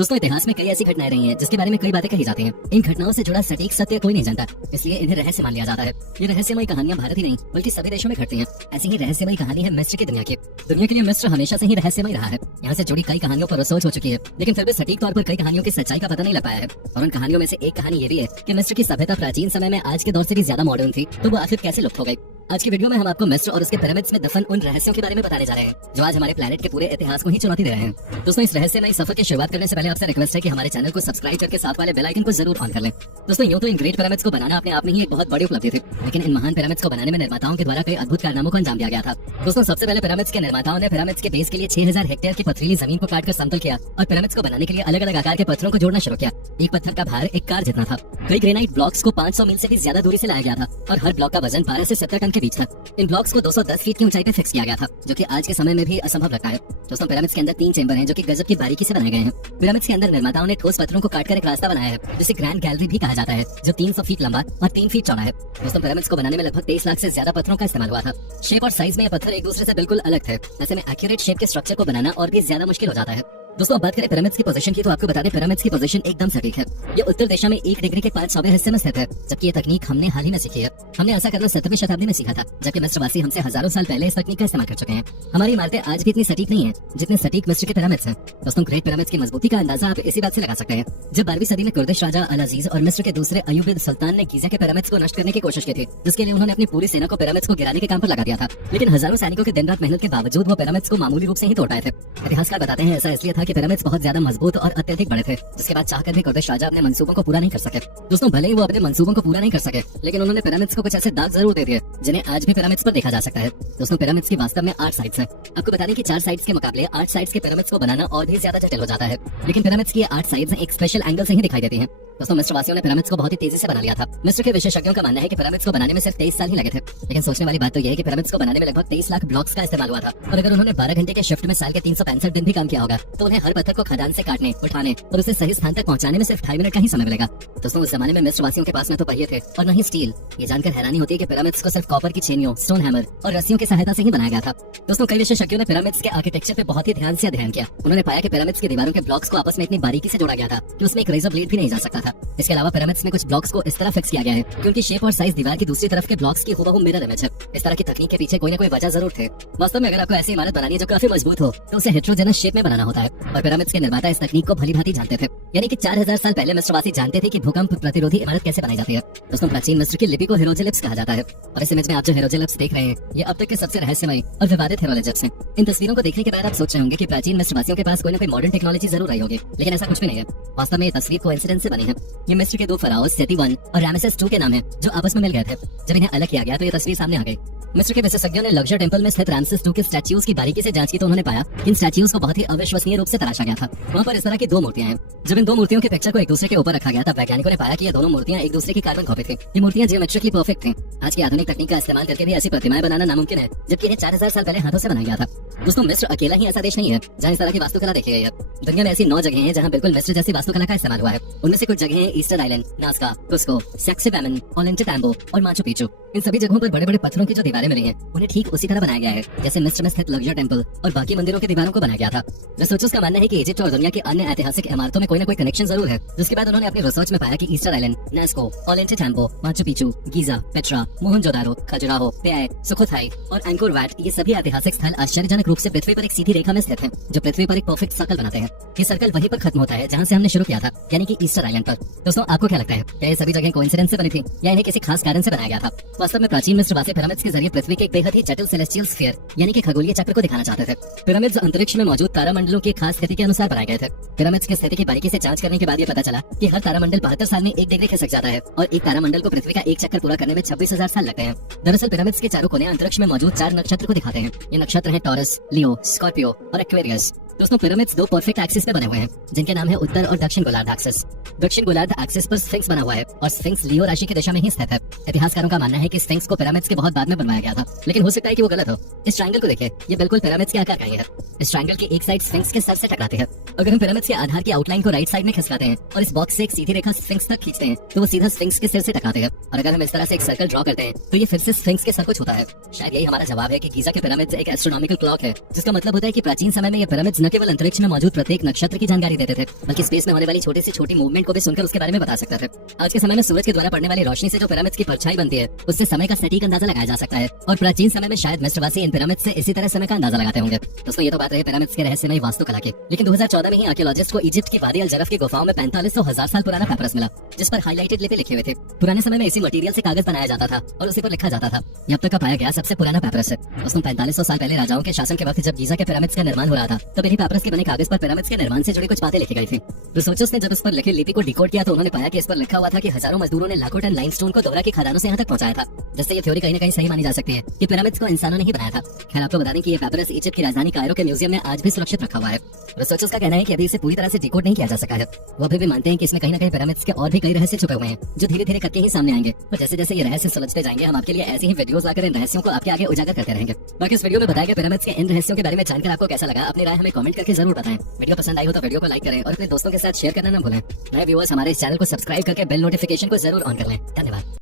दोस्तों इतिहास में कई ऐसी घटनाएं रही हैं जिसके बारे में कई बातें कही जाती हैं। इन घटनाओं से जुड़ा सटीक सत्य कोई नहीं जानता, इसलिए इन्हें रहस्य मान लिया जाता है। ये रहस्यमयी कहानियां भारत ही नहीं बल्कि सभी देशों में घटती हैं। ऐसी ही रहस्यमयी कहानी है मिस्र की दुनिया की। दुनिया के लिए मिस्र हमेशा से ही रहस्यमय रहा है। यहाँ से जुड़ी कई कहानियों पर रिसर्च हो चुकी है, लेकिन फिर भी सटीक तौर पर कई कहानियों की सच्चाई का पता नहीं लग पाया है। और उन कहानियों में से एक कहानी ये भी है कि मिस्र की सभ्यता प्राचीन समय में आज के दौर से भी ज्यादा मॉडर्न थी, तो वो आखिर कैसे लुप्त हो गई। आज की वीडियो में हम आपको मिस्र और उसके पिरामिड्स में दफन उन रहस्यों के बारे में बताने जा रहे हैं जो आज हमारे प्लेनेट के पूरे इतिहास को ही चुनौती दे रहे हैं। दोस्तों इस रहस्यमय सफर की शुरुआत करने से पहले आपसे रिक्वेस्ट है कि हमारे चैनल को सब्सक्राइब करके साथ वाले बेल आइकन को जरूर ऑन कर लें। दोस्तों यूं तो इन ग्रेट पिरामिड्स को बनाना अपने आप में ही एक बहुत बड़ी उपलब्धि थी, लेकिन इन महान पिरामिड्स को बनाने में निर्माताओं के द्वारा कई अद्भुत कारनामों को अंजाम दिया गया था। दोस्तों सबसे पहले पिरामिड्स के निर्माताओं ने पिरामिड्स के बेस के लिए 6000 हेक्टेयर की पथरीली जमीन को काटकर समतल किया और पिरामिड्स को बनाने के लिए अलग अलग आकार के पत्थरों को जोड़ना शुरू किया। एक पत्थर का भार एक कार जितना था। कई ग्रेनाइट ब्लॉक्स को 500 मील से भी ज्यादा दूरी से लाया गया था और हर ब्लॉक का वजन 12 से 17 टन के बीच था। इन ब्लॉक्स को 210 फीट की ऊंचाई पे फिक्स किया गया था, जो कि आज के समय में भी असंभव लगता है। दोस्तों पिरामिड्स के अंदर 3 चेंबर हैं जो कि गजब की बारीकी से बनाए गए हैं। पिरामिड्स के अंदर निर्माताओं ने ठोस पत्थरों को काटकर एक रास्ता बनाया है जिसे ग्रैंड गैलरी भी कहा जाता है, जो 300 फीट लंबा और 3 फीट चौड़ा है। दोस्तों पिरामिड्स को बनाने में लगभग 23 लाख से ज्यादा पत्थरों का इस्तेमाल हुआ था। शेप और साइज में ये पत्थर एक दूसरे से बिल्कुल अलग थे। ऐसे में एक्यूरेट शेप के स्ट्रक्चर को बनाना और भी ज्यादा मुश्किल हो जाता है। दोस्तों अब बात करें पिरामिड्स की पोजीशन की, तो आपको बता दें पिरामिड्स की पोजीशन एकदम सटीक है। ये उत्तर दिशा में 1 डिग्री के 500वें हिस्से में स्थित है, जबकि ये तकनीक हमने हाल ही में सीखी है। हमने ऐसा करना 17वीं शताब्दी में सीखा था, जबकि मिस्रवासी हमसे हजारों साल पहले इस तकनीक का इस्तेमाल कर चुके हैं। हमारी इमारतें आज भी इतनी सटीक नहीं है जितने सटीक मिस्र के पिरामिड्स हैं। दोस्तों ग्रेट पिरामिड्स की मजबूती का अंदाजा आप इसी बात से लगा सकते हैं। जब 12वीं सदी में कुर्दिश राजा अल अजीज और मिस्र के दूसरे अयूबिद सुल्तान ने गीजा के पिरामिड्स को नष्ट करने की कोशिश की थी, जिसके लिए उन्होंने अपनी पूरी सेना को पिरामिड्स को गिराने के काम पर लगा दिया था। लेकिन हजारों सैनिकों के दिन रात मेहनत के बावजूद वो पिरामिड्स को मामूली रूप से ही तोड़ पाए थे। इतिहासकार बताते हैं ऐसा इसलिए था कि पिरामिड्स बहुत ज्यादा मजबूत और अत्यधिक बड़े थे, जिसके बाद चाहकर भी कुर्दिश राजा अपने मंसूबों को पूरा नहीं कर सके। दोस्तों भले ही वो अपने मंसूबों को पूरा नहीं कर सके, लेकिन उन्होंने पिरामिड्स को कुछ ऐसे दाग जरूर दे दिए जिन्हें आज भी पिरामिड्स पर देखा जा सकता है। दोस्तों पिरामिड्स की वास्तव में 8 साइड्स हैं। आपको बता दें कि 4 साइड्स के मुकाबले 8 साइड्स के पिरामिड्स को बनाना और भी ज्यादा जटिल हो जाता है, लेकिन पिरामिड्स की 8 साइड्स एक स्पेशल एंगल से ही दिखाई देती हैं। दोस्तों मिस्रवासियों ने पिरामिड्स को बहुत ही तेजी से बना लिया था। मिस्र के विशेषज्ञों का मानना है कि पिरामिड्स को बनाने में सिर्फ 23 साल ही लगे थे, लेकिन सोचने वाली बात तो यह है कि पिरामिड्स को बनाने में लगभग 23 लाख ब्लॉक्स का इस्तेमाल हुआ था। और अगर उन्होंने 12 घंटे के शिफ्ट में साल के 365 दिन भी काम किया होगा, तो उन्हें हर पत्थर को खदान से काटने, उठाने और उसे सही स्थान तक पहुंचाने में सिर्फ 2.5 मिनट का ही समय मिलेगा। दोस्तों उस जमाने में मिस्रवासियों के पास न तो पहिए थे और न ही स्टील। ये जानकर हैरानी होती है कि पिरामिड्स को सिर्फ कॉपर की छेनियों, स्टोन हैमर और रस्सियों की सहायता से ही बनाया गया था। दोस्तों कई विशेषज्ञों ने पिरामिड्स के आर्किटेक्चर पे बहुत ही ध्यान से अध्ययन किया। उन्होंने पाया कि पिरामिड्स की दीवारों के ब्लॉक्स को आपस में इतनी बारीकी से जोड़ा गया था कि उसमें एक रेजर ब्लेड भी नहीं जा सकता था। इसके अलावा पिरामिड्स में कुछ ब्लॉक्स को इस तरह फिक्स किया गया है कि उनकी शेप और साइज दीवार की दूसरी तरफ के ब्लॉक्स की हुबहू मिरर इमेज है। इस तरह की तकनीक के पीछे कोई न कोई वजह जरूर थे। वास्तव में अगर आपको ऐसी इमारत बनानी है जो काफी मजबूत हो, तो उसे हेट्रोजेनस शेप में बनाना होता है, और पिरामिड्स के निर्माता इस तकनीक को भली भांति जानते थे। यानी कि 4000 साल पहले मिस्रवासी जानते थे कि भूकंप प्रतिरोधी इमारत कैसे बनाई जाती है। दोस्तों प्राचीन मिस्र की लिपि को हिरोजेलिप्स कहा जाता है, और इस इमेज में आप जो हिरोजेलिप्स देख रहे हैं ये अब तक के सबसे रहस्यमय और विवादित हिरोजेलिप्स हैं। इन तस्वीरों को देखने के बाद आप सोच रहे होंगे कि प्राचीन मिस्रवासियों के पास कोई न कोई मॉडर्न टेक्नोलॉजी जरूर रही होगी, लेकिन ऐसा कुछ भी नहीं है। वास्तव में ये तस्वीर कोइंसिडेंस से बनी है। ये मिस्र के 2 फराओस सेती 1 और रामेसेस 2 के नाम है, जो आपस में मिल गए थे। जब इन्हें अलग किया गया तो ये तस्वीर सामने आ गई। मिस्र के विशेषज्ञों ने लक्जर टेंपल में स्थित रामसेस 2 के स्टैच्यूज की बारीकी से जांच की, तो उन्होंने पाया कि इन स्टैच्यूज को बहुत ही अविश्वसनीय रूप से तराशा गया था। वहाँ पर इस तरह की 2 मूर्तियां हैं। जब इन 2 मूर्तियों के पिक्चर को एक दूसरे के ऊपर रखा गया, तब वैज्ञानिकों ने पाया कि ये दोनों मूर्तियां एक दूसरे की कार्बन कॉपी थी। ये मूर्तियां जियोमेट्रिकली परफेक्ट थी। आज की आधुनिक तकनीक का इस्तेमाल करके भी ऐसी प्रतिमाएं बनाना नामुमकिन है, जबकि इन्हें 4000 साल पहले हाथों से बनाया गया था। दोस्तों मिस्र अकेला ही ऐसा देश नहीं है जहाँ इस तरह की वास्तुकला देखी गई है। दुनिया में ऐसी 9 जगह हैं जहाँ बिल्कुल मिस्र जैसी वास्तुकला का इस्तेमाल हुआ है। उनमें से कुछ जगह हैं ईस्टर आइलैंड, नास्का, कुस्को, सेक्सिबैमन, ओल्लेंटेटाम्बो और माचू पिच्चू। इन सभी जगहों पर बड़े बड़े पत्थरों की जो दीवारें मिली हैं, उन्हें ठीक उसी तरह बनाया गया है जैसे मिस्र में स्थित लक्जर टेंपल और बाकी मंदिरों की दीवारों को बनाया गया था। रिसर्चर्स का मानना है कि इजिप्ट और दुनिया की अन्य ऐतिहासिक इमारतों में कोई न कोई कनेक्शन जरूर है। जिसके बाद उन्होंने अपनी रिसर्च में पाया कि Easter Island, Nazca, Ollantaytambo, Machu Picchu, Giza, Petra, Mohenjodaro, Khajuraho, पेआय, सुखोथाई और एंकोर वैट, ये सभी ऐतिहासिक स्थल आश्चर्यजनक रूप से पृथ्वी पर एक सीधी रेखा में स्थित हैं, जो पृथ्वी पर एक परफेक्ट सर्कल बनाते हैं। ये सर्कल वहीं पर खत्म होता है जहाँ से हमने शुरू किया था, यानी कि ईस्टर आइलैंड पर। दोस्तों आपको क्या लगता है, क्या ये सभी जगह कोइंसिडेंस से बनी थी या इन्हें किसी खास कारण से बनाया गया था? वास्तव में प्राचीन मिस्रवासी पिरामिड्स के जरिए पृथ्वी के एक बेहद ही जटिल सेलेस्टियल स्फीयर यानी कि खगोलीय चक्र को दिखाना चाहते थे। पिरामिड्स अंतरिक्ष में मौजूद तारामंडलों की खास स्थिति के अनुसार बनाए गए थे। पिरामिड्स की स्थिति की बारीकी से जांच करने के बाद ये पता चला कि हर तारामंडल 72 साल में 1 डिग्री खिसक जाता है और एक तारामंडल को पृथ्वी का एक चक्कर पूरा करने में 26,000 साल लगते हैं। दरअसल पिरामिड्स के चारों कोने अंतरिक्ष में मौजूद 4 नक्षत्र को दिखाते हैं। ये नक्षत्र हैं टॉरस, लियो, स्कॉर्पियो और एक्वेरियस। दोस्तों पिरामिड्स 2 परफेक्ट एक्सिस पे बने हुए हैं, जिनके नाम है उत्तर और दक्षिण गोलार्ध एक्सिस। दक्षिण गोलार्ध एक्सिस पर स्फिंक्स बना हुआ है और स्फिंक्स लियो राशि की दिशा में ही स्थित है। इतिहासकारों का मानना है कि स्फिंक्स को पिरामिड्स के बहुत बाद में बनवाया गया था, लेकिन हो सकता है कि वो गलत हो। इस ट्रायंगल को देखिए, ये बिल्कुल पिरामिड्स के आकार का ही है। इस ट्रायंगल की एक साइड स्फिंक्स के सर से टकराती है। अगर हम पिरामिड्स के आधार की आउटलाइन को राइट साइड में खिसकाते हैं और इस बॉक्स से एक सीधी रेखा स्फिंक्स तक खींचते हैं, तो वो सीधा स्फिंक्स के सिर से टकराते हैं। और अगर हम इस तरह से एक सर्कल ड्रॉ करते हैं, तो ये फिर से स्फिंक्स के सर को छूता है। शायद यही हमारा जवाब है कि गीजा के पिरामिड्स एक एस्ट्रोनॉमिकल क्लॉक है, जिसका मतलब होता है कि प्राचीन समय में ये पिरामिड्स न केवल अंतरिक्ष में मौजूद प्रत्येक नक्षत्र की जानकारी देते थे, बल्कि स्पेस में होने वाली छोटी से छोटी मूवमेंट को भी सुनकर उसके बारे में बता सकते थे। आज के समय में सूरज के द्वारा पड़ने वाली रोशनी से जो पिरामिड्स की परछाई बनती है, उससे समय का सटीक अंदाजा लगाया जा सकता है। और प्राचीन समय में शायद मिस्रवासी इन पिरामिड से इसी तरह समय का अंदाजा लगाते होंगे। दोस्तों, ये तो बात रही पिरामिड्स के रहस्यमय वास्तुकला की। लेकिन 2014 में ही आर्कियोलॉजिस्ट को इजिप्ट की वादी अल जरफ की गुफाओं में 4500 साल पुराना पेपरस मिला, जिस पर हाईलाइटेड लिपि लिखे हुए थे। पुराने समय में इसी मटेरियल से कागज बनाया जाता था और उसी पर लिखा जाता था। ये अब तक का पाया गया सबसे पुराना पेपरस है। दोस्तों, 4500 साल पहले राजाओं के शासन के वक्त जब गीजा के पिरामिड्स का निर्माण हो रहा था, तब इन्हीं पेपरस के बने कागज पर पिरामिड्स के निर्माण से जुड़ी कुछ बातें लिखी गई थी। रिसर्चर्स ने जब इस पर लिखी लिपि को डिकोड किया तो उन्होंने पाया कि इस पर लिखा हुआ था कि हजारों मजदूरों ने लाखों टन लाइमस्टोन को दोहरा की खदानों से यहाँ तक पहुंचाया था, जिससे ये थ्योरी कहीं न कहीं सही मानी जा सकती है कि पिरामिड्स को इंसानों ने ही बनाया था। खैर, आपको बता दें कि ये पेपरस इजिप्ट की राजधानी कायरो के म्यूजियम में आज भी सुरक्षित रखा हुआ है। रिसर्चर्स का कहना है कि अभी इसे पूरी तरह से डिकोड नहीं किया जा सका है। वो अभी भी मानते हैं कि इसमें कहीं न कहीं पिरामिड्स के और भी कई रहस्य छुपे हुए हैं, जो धीरे धीरे करके ही सामने आएंगे। और जैसे जैसे ये रहस्य सुलझते जाएंगे, हम आपके लिए ऐसी ही वीडियोस लाकर इन रहस्यों को आपके आगे उजागर करते रहेंगे। बाकी इस वीडियो में बताया गया पिरामिड्स के इन रहस्यों के बारे में जानकर आपको कैसा लगा, अपनी राय हमें कमेंट करके जरूर बताएं। वीडियो पसंद आई हो तो वीडियो को लाइक करें और अपने दोस्तों के साथ शेयर करना न भूलें। नए व्यूअर्स हमारे इस चैनल को सब्सक्राइब करके बेल नोटिफिकेशन को जरूर ऑन कर लें। धन्यवाद।